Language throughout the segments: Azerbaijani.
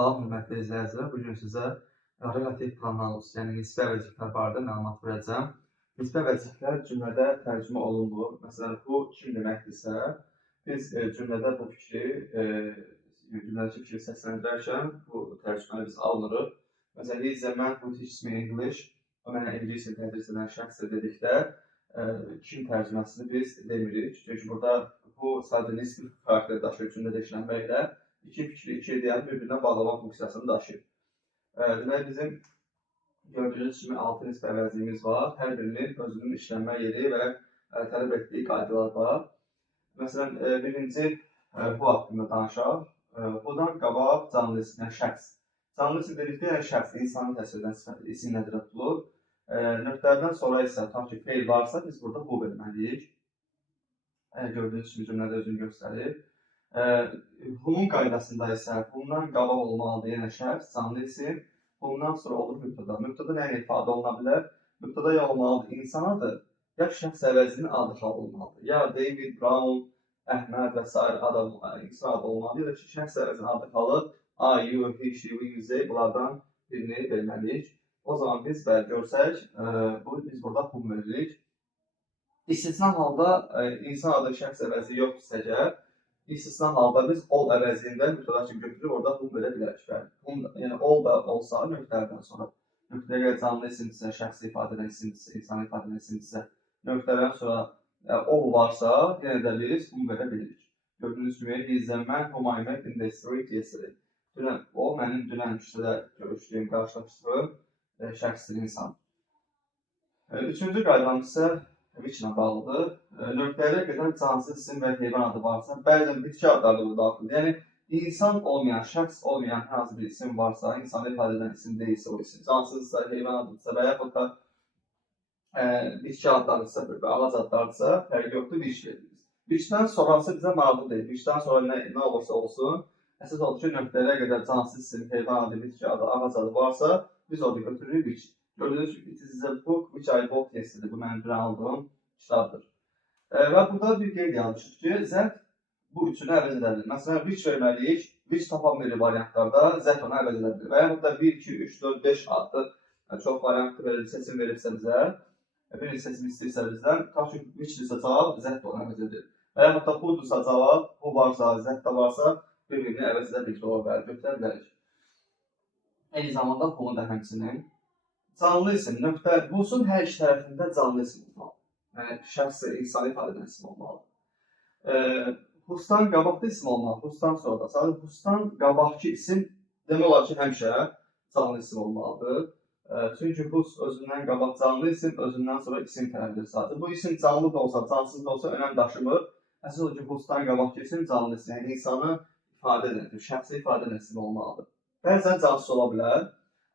Salam hörmətli izləyicilər. Bu gün sizə relativ pronaus, yəni nisbi əvəzliklər barədə məlumat verəcəm. Nisbi əvəzliklər cümlədə tərcümə olunur. Məsələn, bu kim deməkdirsə, biz cümlədə bu cümlədəki fikri səsləndirərkən bu tərcümələri biz alırıq. Məsələn, he is a man who teaches me English. O mənə ingilis dilini tədris edən şəxsdir dedikdə kim tərcüməsini biz demirik. Çünki burada bu sadəcə nisbi xarakteri daşıyır cümlədə işlənməklə. İki fikri, iki ideyanı bir-birindən bağlama funksiyasını daşıyır. Demək, bizim gördüyünüz kimi 6 nisbi əvəzliyimiz var. Hər birinin özünün işlənmə yeri və tələb etdiyi qaydalar var. Məsələn, birinci bu haqqında danışaq. Buradan qabaq canlı isim, yəni şəxs. Canlı isim dedikdə, yəni şəxs, insanı təsvir edən isim nəzərdə tutulur. Nöqtələrdən sonra isə, ta ki, feil varsa, biz burada bu verməliyik. Gördüyünüz kimi cümlədə özünü göstərir. Bunun qaydasında isə bundan qabaq olmalıdır, yəni şəxs, canlı isim, bundan sonra olur mübtəda. Mübtəda nə ifadə oluna bilər? Mübtəda ya olmalıdır insan adı, ya şəxs əvəzinin adı xal olmalıdır. Ya David, Brown, Əhməd və s. insan adı olmalıdır, ya da şəxs əvəzinin adı xalı I, you, he, she, we, they bunlardan birini verməliyik. O zaman biz görsək, biz burada pul veririk. İstisna halda insan adı şəxs əvəzi yoxdursa əgər, İstisna halda biz ol əvəzində mübtəda kimi götürüb orada hum verə bilərik. Yəni ol da olsa nöqtələrdən sonra nöqtəyə görə canlı isimdirsə, şəxsi ifadə edən isimdirsə, insan ifadə edən isimdirsə, nöqtələrdən sonra ol varsa, yenə də biz hum verə bilirik. Gördüyünüz kimi, he is a man whom I met in the street yesterday. O, mənim dünən küçədə görüşdüyüm, qarşılaşdığım şəxsdir, insan. Üçüncü qaydamız isə which ilə bağlıdır. Nöqtələrə qədər cansız isim və heyvan adı varsa, bəzən bitki adları da burada daxildir. Yəni, insan olmayan, şəxs olmayan hər hansı bir isim varsa, insanı ifadə edən isim deyilsə o isim, cansızsa, heyvan adıdırsa və yaxud da bitki adlarıdırsa, ağac adlarıdırsa, fərqi yoxdur, biç verilir. Biçdən sonrası bizə maraqlı deyil. Biçdən sonra nə olursa olsun, əsas odur ki, nöqtələrə qədər cansız isim, heyvan adı, bitki adı, ağac adı varsa, biz orada götürürük biç. Gördüyünüz gibi, it is a book which I bought yesterday. Bu mənim dünən aldığım kitabdır. Və burada bir qeyd yazmışıq ki, Z bu üçünü əvəz edə bilir. Məsələn, which verməliyik, which tapan biri variantlarda Z onu əvəz edə bilir. Və yaxud da 1, 2, 3, 4, 5 adlı çox variantlı seçim verirsə bizə, bir seçim istəyirsə bizdən, ta ki, which-dirsə cavab, Z onu əvəz edir. Və yaxud da who-dursa cavab, bu varsa, Z də varsa, bir-birini əvəz edə bilir, o və götürə bilərik. Eyni zamanda bunu da həmçinin canlı isim, nöqtə, bulsun hər iki tərəfində canlı isim olmalı. Yəni, şəxsi, insanı ifadə edən isim olmalı. Hustan qabaqda isim olmalı, hustan sonra da. Sadəcə, hustan qabaqki isim demək olar ki, həmişə canlı isim olmalıdır. Çünki hus özündən qabaq canlı isim, özündən sonra isim tərəfidir sadəcə. Bu isim canlı da olsa, cansız da olsa önəm daşımır. Əsas odur ki, hustan qabaqki isim canlı isim, yəni insanı ifadə edən, şəxsi ifadə edən isim olmalıdır. Bəzən cansız ola bilər.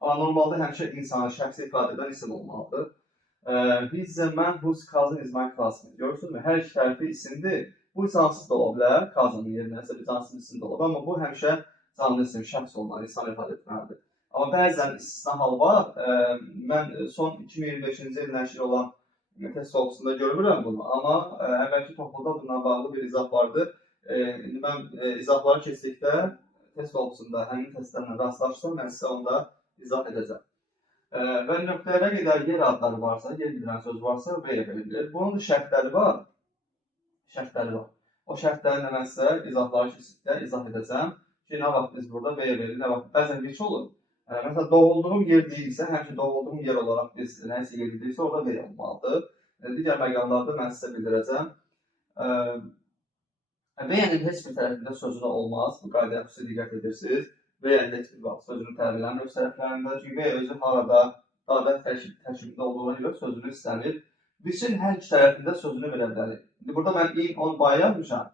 Amma normalda həmişə insanı şəxsi ifadə edən isim olmalıdır. He is a man whose cousin is my classmate. Görürsünüzmü? Hər iki tərəfi isimdir. Bu cansız da ola bilər, cousin'ın yerinə isə bir cansız isim də ola bilər. Amma bu həmişə canlı isim, şəxs olmalı, insan ifadə etməlidir. Amma bəzən istisna hal var. Mən son 2025-ci il nəşr olan test topluluğunda görmürəm bunu. Amma əvvəlki topluluqda bununla bağlı bir izah vardı. İndi mən izahları keçdikdə test topluluğunda həmin testlərlə rastlaşsam, mən sizə onda izah edəcəm. Və nöqtələrə qədər yer adları varsa, yer bildirən söz varsa, V ilə verilir. Bunun da şərtləri var. O şərtləri mən sizə izahları keçdikdə izah edəcəm ki, nə vaxt biz burada V verilir, nə vaxt bəzən bir şey olur. Məsələn, doğulduğum yer deyilsə, həmişə doğulduğum yer olaraq biz nəsə yer bildirsə, orada V olmalıdır. Digər məqamlarda mən sizə bildirəcəm. V-nin heç bir tərəfində sözünə olmaz. Bu qaydaya xüsusi diqqət edirsiniz. V-nin heç bir vaxt sözünü təmin eləmir öz tərəflərində. Çünki V özü harada, daha tərkibində olduğuna görə sözünü istəmir. Biçin hər iki tərəfində sözünü verə bilərik. İndi burada mən in, on, bay yazmışam.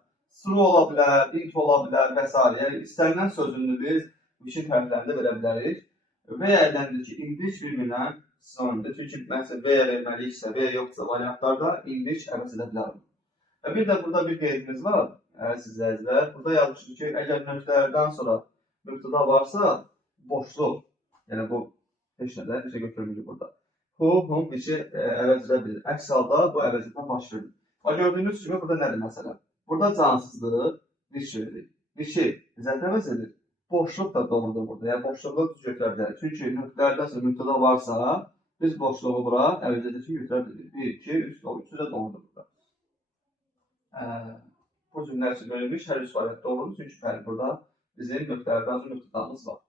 True ola bilər, int ola bilər və s. Yəni, istənilən sözünü biz biçin tərəflərində verə bilərik. V əlləndədir ki, in-which bir-birindən sinonimdir. Çünki məsələn, V-yə verməliyiksə, V yoxdursa variantlarda in-which əvəz edə bilərim. Və bir də burada bir qeydimiz var, əziz izləyicilər. Burada yazmışıq ki, əgər nöqtələrdən sonra mübtəda varsa, boşluq, yəni bu heç nədə, heç nə götürmürük burada. Who, whom, which-i əvəz edə bilir. Əks halda bu əvəz etmə baş verir. Gördüyünüz kimi burada nədir məsələn? Burada cansızdır, which veririk. Which-i zət əvəz edir. boşluq da doğrudur burada. Yəni boşluğu düz götürə bilərik. Çünki nöqtələrdə sonra mübtəda varsa, biz boşluğu bura əvəzedici kimi götürə bilirik. 1, 2, 3, 4, 3 də doğrudur burada. Bu cümlə üçün bölünmüş hər üç variant doğrudur. Çünki bəli, burada bizim nöqtələrdən sonra mübtədamız var.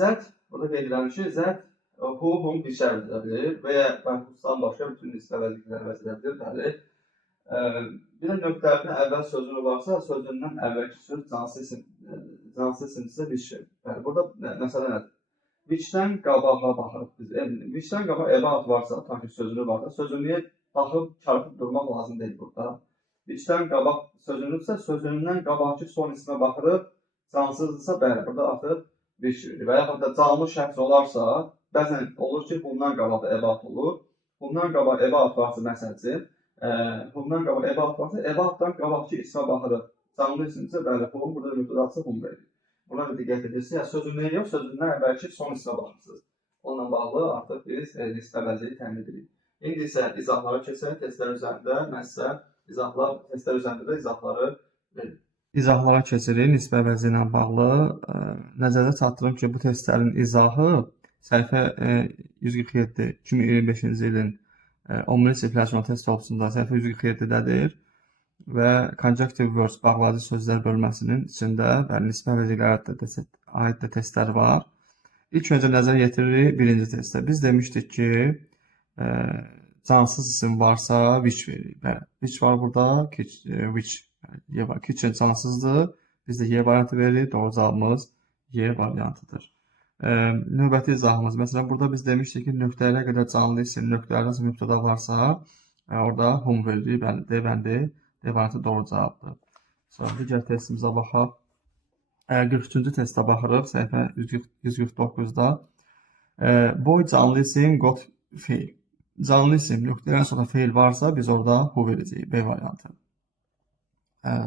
Zət, burada qeyd edirəm ki, zət hu, hum bir şey əvəz edə bilir və ya mənqusdan başqa bütün nisbə vəzifələri əvəz edə bilir. Bəli. Bir də nöqtələrdən əvvəl sözünü varsa, sözündən əvvəlki söz cansız isimdirsə bir şey. Bəli, burada məsələ nədir? Whichdən qabağa baxırıq biz. Whichdən qabağa about varsa, tanki sözünü varsa, sözünlüyə baxıb, çarpıb durmaq lazım deyil burada. Whichdən qabaq sözünürsə, sözündən qabaqki son ismə baxırıq, cansızdırsa, bəli, burada artıq bir şey. Və yaxud da canlı şəxs olarsa, bəzən olur ki, bundan qabaq da about olur. Bundan qabaq about varsa, məsəlcə, bundan qabaq about varsa, aboutdan qabaqki ismə baxırıq. Canlı isimsə, bəli, hum, burada mübtədası hum verir. Buna da diqqət edirsiniz. Yəni, sözündən yox, sözündən əvvəlki son ismə baxırsınız. Onunla bağlı artıq biz nisbə vəziyyəti təmin edirik. İndi isə izahlara keçək. Testlər üzərində mən sizə testlər üzərində də izahları verir. İzahlara keçirik. Nisbə vəzi ilə bağlı nəzərdə çatdırım ki, bu testlərin izahı səhifə 147 2025-ci ilin 11-ci inflyasiyon test opsunda səhifə 147-dədir və conjunctive words bağlayıcı sözlər bölməsinin içində nisbə vəzilərə aid də testlər var. İlk öncə nəzərə yetiririk birinci testdə. Biz demişdik ki, cansız isim varsa which veririk. Which var burada, which y var. Kitchen cansızdır. Biz də y variantı veririk. Doğru cavabımız y variantıdır. Növbəti izahımız. Məsələn, burada biz demişdik ki, nöqtələrə qədər canlı isim, nöqtələrdən mübtəda varsa, orada hum veririk. Bəli, D variantı doğru cavabdır. Sonra digər testimizə baxaq. 43-cü testə baxırıq, səhifə 149-da. Boy canlı isim, got fail. Canlı isim, nöqtədən sonra fail varsa, biz orada hu verəcəyik, B variantı.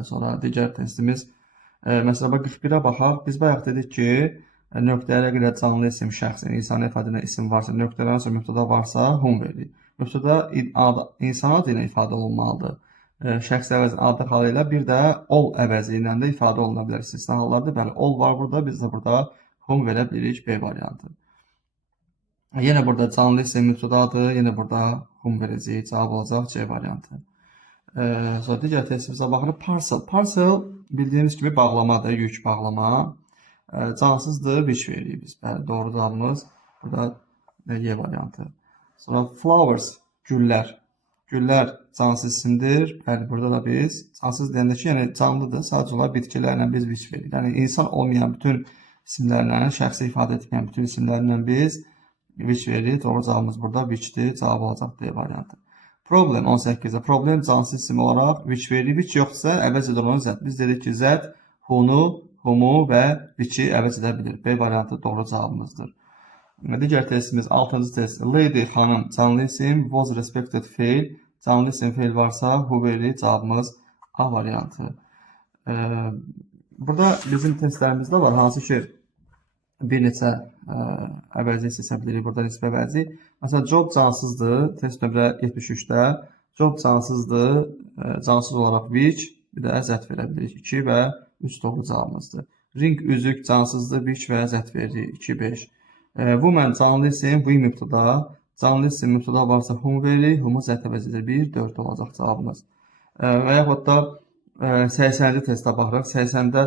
Sonra digər testimiz, məsələn, 41-ə baxaq. Biz bayaq dedik ki, nöqtələrə qədər canlı isim, şəxsin, insan ifadədən isim varsa, nöqtədən sonra mübtəda varsa, hum veririk. Mübtəda insan adı ilə ifadə olunmalıdır. Şəxs əvəzi adı halı ilə bir də ol əvəzi ilə də ifadə oluna bilər. İstisna hallarda, bəli, ol var burada, biz də burada hum verə bilirik, B variantı. Yenə burada canlı isim mübtədadır, yenə burada hum verəcəyik, cavab olacaq C variantı. Sonra digər testimizə baxırıq, parcel. Parcel bildiyimiz kimi bağlamadır, yük bağlama. Cansızdır, which veririk biz. Bəli, doğru cavabımız burada Y variantı. Sonra flowers, güllər. Güllər cansız isimdir. Bəli, burada da biz cansız deyəndə ki, yəni canlıdır. Sadəcə olaraq bitkilərlə biz which veririk. Yəni insan olmayan bütün isimlərlə, şəxsi ifadə etməyən bütün isimlərlə biz which veririk. Doğru cavabımız burada which'dir. Cavab olacaq D variantı. Problem 18-də. Problem cansız isim olaraq which veririk. Which yoxsa əvəz edə olan zət. Biz dedik ki, zət hunu, humu və which'i əvəz edə bilir. B variantı doğru cavabımızdır. Digər testimiz 6-cı test. Lady, xanım, canlı isim, was respected fail. Canlı isim fail varsa, hu veririk. Cavabımız A variantı. Burada bizim testlərimizdə var. Hansı ki, bir neçə əvəzi seçə bilirik. Burada nisbə əvəzi. Məsələn, job cansızdır. Test nömrə 73-də. Job cansızdır. Cansız olaraq which, bir də zət verə bilirik. 2 və 3 doğru cavabımızdır. Ring, üzük cansızdır. Which və zət veririk. 2, 5. Woman canlı isim, we mübtəda. Canlı isim mübtəda varsa hum veririk. Humu zət əvəzidir. 1, 4 olacaq cavabımız. Və yaxud da 80-ci testə baxırıq. 80-də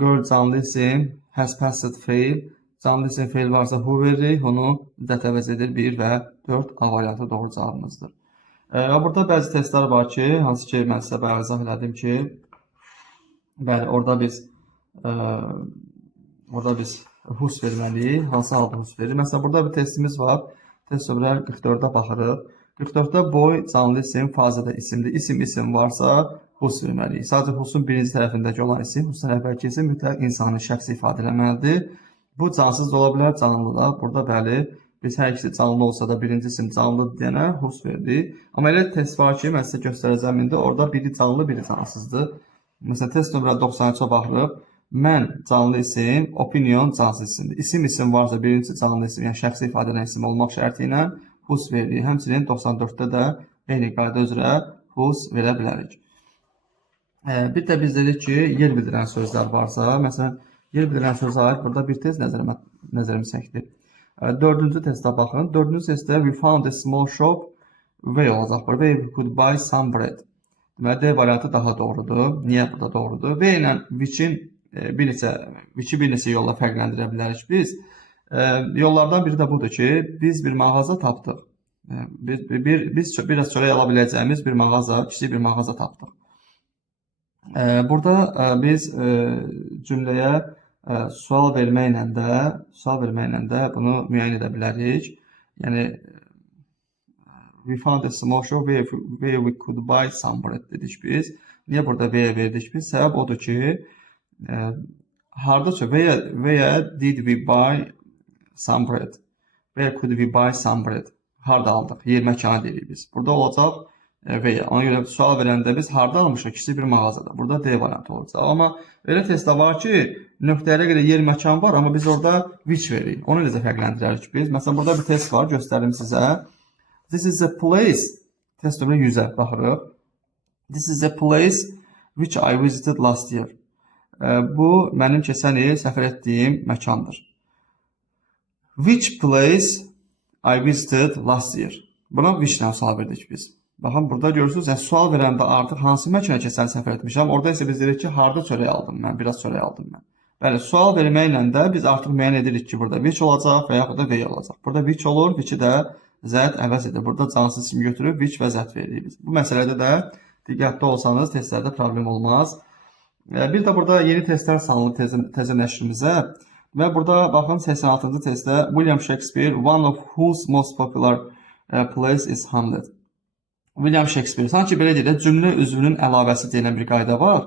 girl canlı isim, has passed fail. Canlı isim fail varsa hu veririk. Onu zət əvəz edir. 1 və 4 A variantı doğru cavabımızdır. Burada bəzi testlər var ki, hansı ki, mən sizə bəyan izah elədim ki, bəli, orada biz hus verməliyik. Hansı halda hus verir? Məsələn, burada bir testimiz var. Test nömrə 44-də baxırıq. 44-də boy canlı isim, fazədə isimdir. İsim varsa hus verməliyik. Sadəcə husun birinci tərəfindəki olan isim, husun əvvəlki isim mütləq insanın şəxsi ifadə eləməlidir. Bu cansız da ola bilər, canlı da. Burada bəli, biz hər ikisi canlı olsa da birinci isim canlıdır deyənə hus verdik. Amma elə test var ki, mən sizə göstərəcəm indi. Orada biri canlı, biri cansızdır. Məsələn, test nömrə 93-ə baxırıq. Mən canlı isim, opinion cansız isimdir. İsim varsa birinci canlı isim, yəni şəxsi ifadədən isim olmaq şərti ilə hus veririk. Həmçinin 94-də də eyni qayda üzrə hus verə bilərik. Bir də biz dedik ki, yer bildirən sözlər varsa, məsələn, yer bildirən sözə aid burada bir test nəzərimi çəkdi. Dördüncü testə baxın. Dördüncü testdə we found a small shop where olacaq. Where we could buy some bread. Deməli, D variantı daha doğrudur. Niyə burada doğrudur? V ilə which-in bir neçə yolla fərqləndirə bilərik biz. Yollardan biri də budur ki, biz bir mağaza tapdıq. Biz biraz çörək ala biləcəyimiz bir mağaza, kiçik bir mağaza tapdıq. Burada biz cümləyə sual verməklə də bunu müəyyən edə bilərik. Yəni we found a small shop where we could buy some bread dedik biz. Niyə burada where verdik biz? Səbəb odur ki, hardaca where did we buy some bread? Where could we buy some bread? Harda aldıq? Yer məkanı deyirik biz. Burada olacaq və ona görə sual verəndə biz harda almışıq? Kiçik bir mağazada. Burada D variantı olacaq. Amma elə testdə var ki, nöqtəyə görə yer məkan var, amma biz orada which veririk. Onu necə fərqləndirərik biz? Məsələn, burada bir test var, göstərim sizə. This is a place. Test nömrə 100-ə baxırıq. This is a place which I visited last year. Bu, mənim keçən il səfər etdiyim məkandır. Which place I visited last year. Buna which-lə sual verdik biz. Baxın, burada görürsünüz, yəni sual verəndə artıq hansı məkana keçən səfər etmişəm. Orada isə biz dedik ki, harda çörək aldım mən, biraz çörək aldım mən. Bəli, sual verməklə də biz artıq müəyyən edirik ki, burada which olacaq və yaxud da V olacaq. Burada which olur, which-i də Z əvəz edir. Burada cansız isim götürüb which və Z veririk biz. Bu məsələdə də diqqətli olsanız testlərdə problem olmaz. Bir də burada yeni testlər salınır təzə nəşrimizə. Və burada baxın 86-cı testdə William Shakespeare, one of whose most popular plays is Hamlet. William Shakespeare. Sanki belə deyək də cümlə üzvünün əlavəsi deyilən bir qayda var.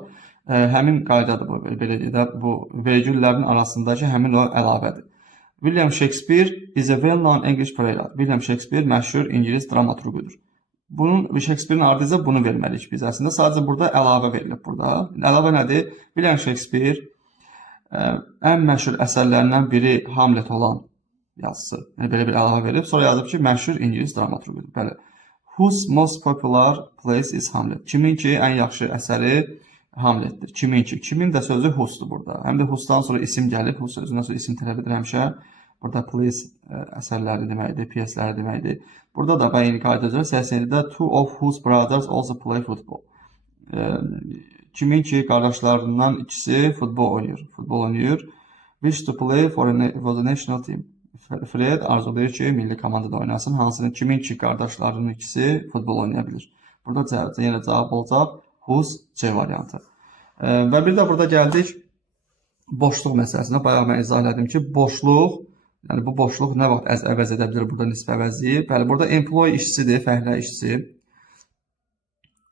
Həmin qaydadır bu, belə deyək də bu vergüllərin arasındakı həmin o əlavədir. William Shakespeare is a well-known English playwright. William Shakespeare məşhur İngilis dramaturqudur. Bunun Shakespeare'in ardınca bunu verməliyik biz əslində. Sadəcə burada əlavə verilib burada. Əlavə nədir? William Shakespeare ən məşhur əsərlərindən biri Hamlet olan yazısı. Yəni belə bir əlavə verib. Sonra yazıb ki, məşhur İngilis dramaturqudur. Bəli. Whose most popular plays is Hamlet. Kimin ki ən yaxşı əsəri Hamletdir. Kimin ki. Kimin də sözü whose'dur burada. Həm də whose'dan sonra isim gəlir. Whose sözündən sonra isim tələb edir həmişə. Burada plays əsərləri deməkdir, pyesləri deməkdir. Burada da bəyin qaydacaq 87-də two of whose brothers also play football. Kimin ki qardaşlarından ikisi futbol oynayır. Wish to play for the national team. Fred arzulayır ki, milli komandada oynasın. Hansının kimin ki qardaşlarının ikisi futbol oynaya bilir. Burada yenə cavab olacaq whose C variantı. Və bir də burada gəldik boşluq məsələsinə. Bayaq mən izah elədim ki, boşluq, yəni bu boşluq nə vaxt əvəz edə bilir burada nisbə əvəzi? Bəli, burada employee işçidir, fəhlə işçi.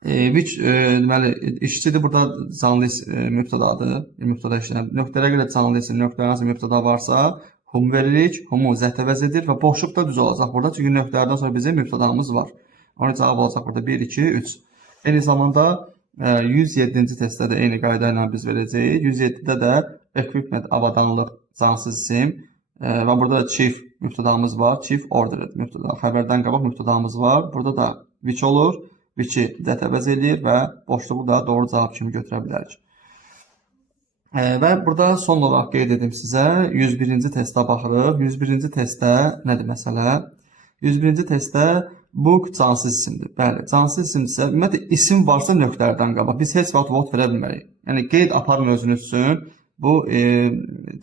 Which deməli işçidir burada canlı mübtədadır. Mübtəda işləyən nöqtələrə görə canlı isim, nöqtələrə mübtəda varsa hum veririk, humu Z əvəz edir və boşluq da düz olacaq burada. Çünki nöqtələrdən sonra bizim mübtədamız var. Onun cavabı olacaq burada 1, 2, 3. Eyni zamanda 107-ci testdə də eyni qayda ilə biz verəcəyik. 107-də də equipment, avadanlıq, cansız isim və burada da chief mübtədamız var. Chief ordered mübtəda. Xəbərdən qabaq mübtədamız var. Burada da which olur. Which-i Z əvəz edir və boşluğu da doğru cavab kimi götürə bilərik. Və burada son olaraq qeyd edim sizə 101-ci testə baxırıq. 101-ci testdə nədir məsələ? 101-ci testdə book cansız isimdir. Bəli, cansız isimdirsə, ümumiyyətlə isim varsa nöqtələrdən qabaq biz heç vaxt vot verə bilmərik. Yəni qeyd aparın özünüz üçün. Bu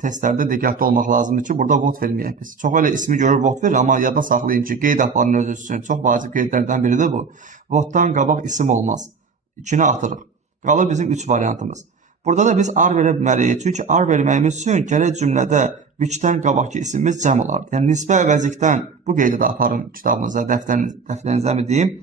testlərdə diqqətli olmaq lazımdır ki, burada vot verməyək biz. Çox elə ismi görür vot verir, amma yadda saxlayın ki, qeyd aparın özünüz üçün. Çox vacib qeydlərdən biridir bu. Votdan qabaq isim olmaz. 2-ni atırıq. Qalır bizim 3 variantımız. Burada da biz ar verə bilməliyik. Çünki ar verməyimiz üçün gərək cümlədə which-dən qabaqki isimimiz cəm olardı. Yəni nisbə əvəzlikdən bu qeydi də aparın kitabınıza, dəftərinizə mi deyim?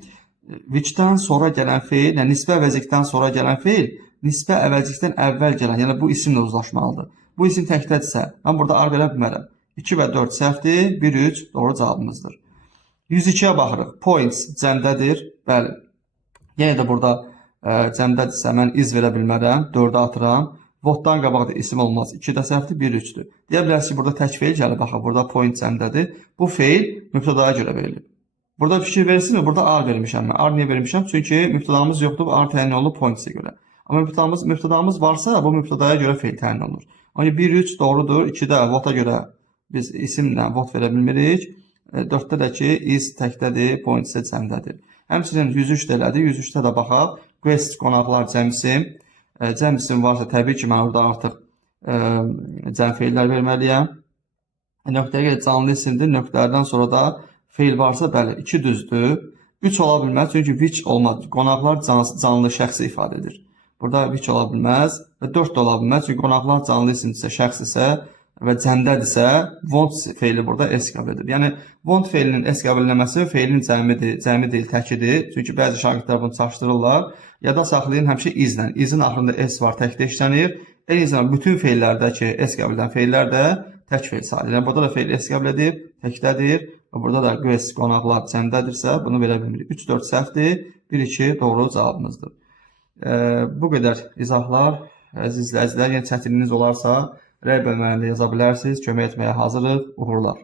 Which-dən sonra gələn feil, yəni nisbə əvəzlikdən sonra gələn feil, nisbə əvəzlikdən əvvəl gələn, yəni bu isimlə uzlaşmalıdır. Bu isim təkdədirsə, mən burada ar verə bilmərəm. 2 və 4 səhvdir, 1, 3 doğru cavabımızdır. 102-yə baxırıq. Points cəmdədir. Bəli. Yenə də burada cəmdədirsə mən iz verə bilmərəm, 4-ə atıram. Votdan qabaq da isim olmaz. 2 də səhvdir, 1, 3-dür. Deyə bilərsiniz ki, burada tək feil gəlib, baxın, burada point cəmdədir. Bu feil mübtədaya görə verilib. Burada fikir verirsiniz mi? Burada ar vermişəm mən. Ar niyə vermişəm? Çünki mübtədamız yoxdur, ar təyin olunub pointsə görə. Amma mübtədamız varsa, bu mübtədaya görə feil təyin olunur. Ona 1-3 doğrudur. 2-də vota görə biz isimlə vot verə bilmirik. 4-də də ki, is təkdədir, point isə cəmdədir. Həmçinin 103 də elədir. 103-də də baxaq. Quest qonaqlar cəmsim. Cəmsim varsa, təbii ki, mən orada artıq cəm feillər verməliyəm. Nöqtəyə görə canlı isimdir. Nöqtələrdən sonra da feil varsa, bəli, 2 düzdür. 3 ola bilməz, çünki which olmaz. Qonaqlar canlı şəxsi ifadə edir. Burada which ola bilməz və 4 də ola bilməz, çünki qonaqlar canlı isimdirsə, şəxs isə və cəmdədirsə, want feili burada s qəbul edir. Yəni, want feilinin s qəbul edilməsi feilin cəmi deyil, təkidir. Çünki bəzi şagirdlər bunu çaşdırırlar. Yada saxlayın həmişə izlə. İzin axırında s var, təkdə işlənir. Eyni zamanda bütün feillərdəki s qəbul edən feillər də tək feil sayılır. Yəni, burada da feil s qəbul edib, təkdədir. Və burada da quest qonaqlar cəmdədirsə, bunu verə bilmirik. 3-4 səhvdir, 1-2 doğru cavabımızdır. Bu qədər izahlar, əziz izləyicilər, yəni çətinliyiniz olarsa, rəy bölməsində yaza bilərsiniz, kömək etməyə hazırıq, uğurlar.